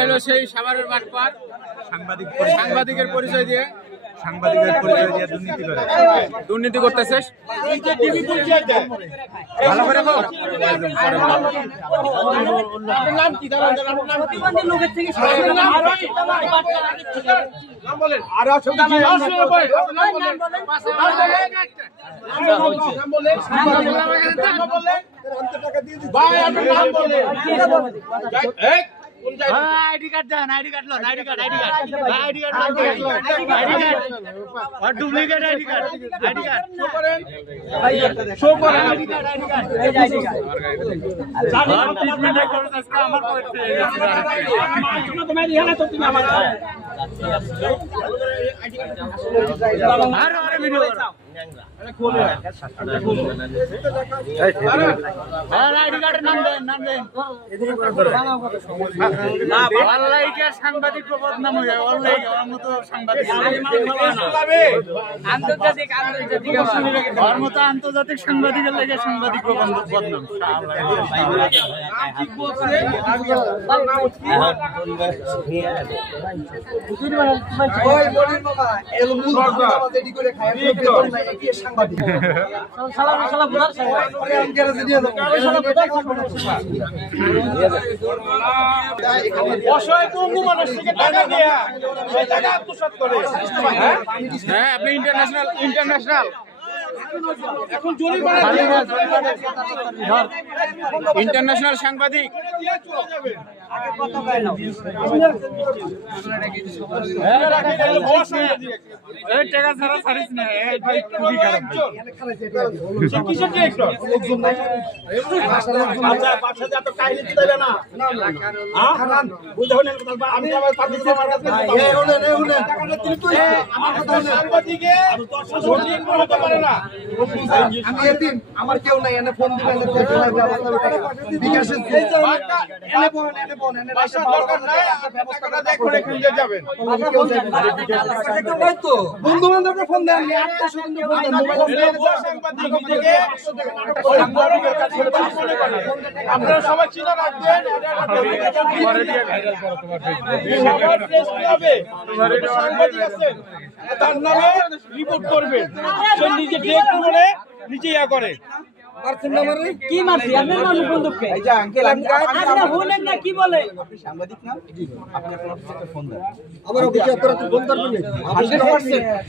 এলো সেই সাভারের বাটপার সাংবাদিকের পরিচয় দিয়ে দুর্নীতি করতেছে। ভালো করে বল। নাম কি? লোকের থেকে আইডি কার্ড দেন, আইডি কার্ড লোন, ID card duplicate ID card show করেন আমার সাংবাদিক বদনাম হয়ে আন্তর্জাতিক সাংবাদিকের লেগে সাংবাদিক বদনাম। হ্যাঁ, আপনি ইন্টারন্যাশনাল ইন্টারন্যাশনাল সাংবাদিক। আমার কেউ নাই, এনে ফোন দিবেন বন্ধু বান্ধবকে ফোন দেন, আপনারা সবাই চিন্তা রাখবেন। সাংবাদিক আছেন, তার নামে রিপোর্ট করবেন, সে নিজে টেক করে নিজে ইয়া করে। কি মারছি আপনার নাম বন্ধুকে? কি বলে সাংবাদিক না? আপনি আপনার অফিসে ফোন দেন। আমার অফিসে তোরা তো ফোন করবি না।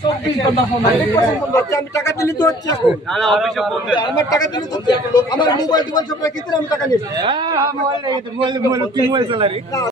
24 ঘন্টা ফোন দেন। আমি টাকা দিলি তো হচ্ছে এখন। না না, অফিসে ফোন দেন। আমার টাকা দিলি তো আমার মোবাইল সব রেখে দিলে আমি টাকা নিচ্ছি। হ্যাঁ, মোবাইল চালারি।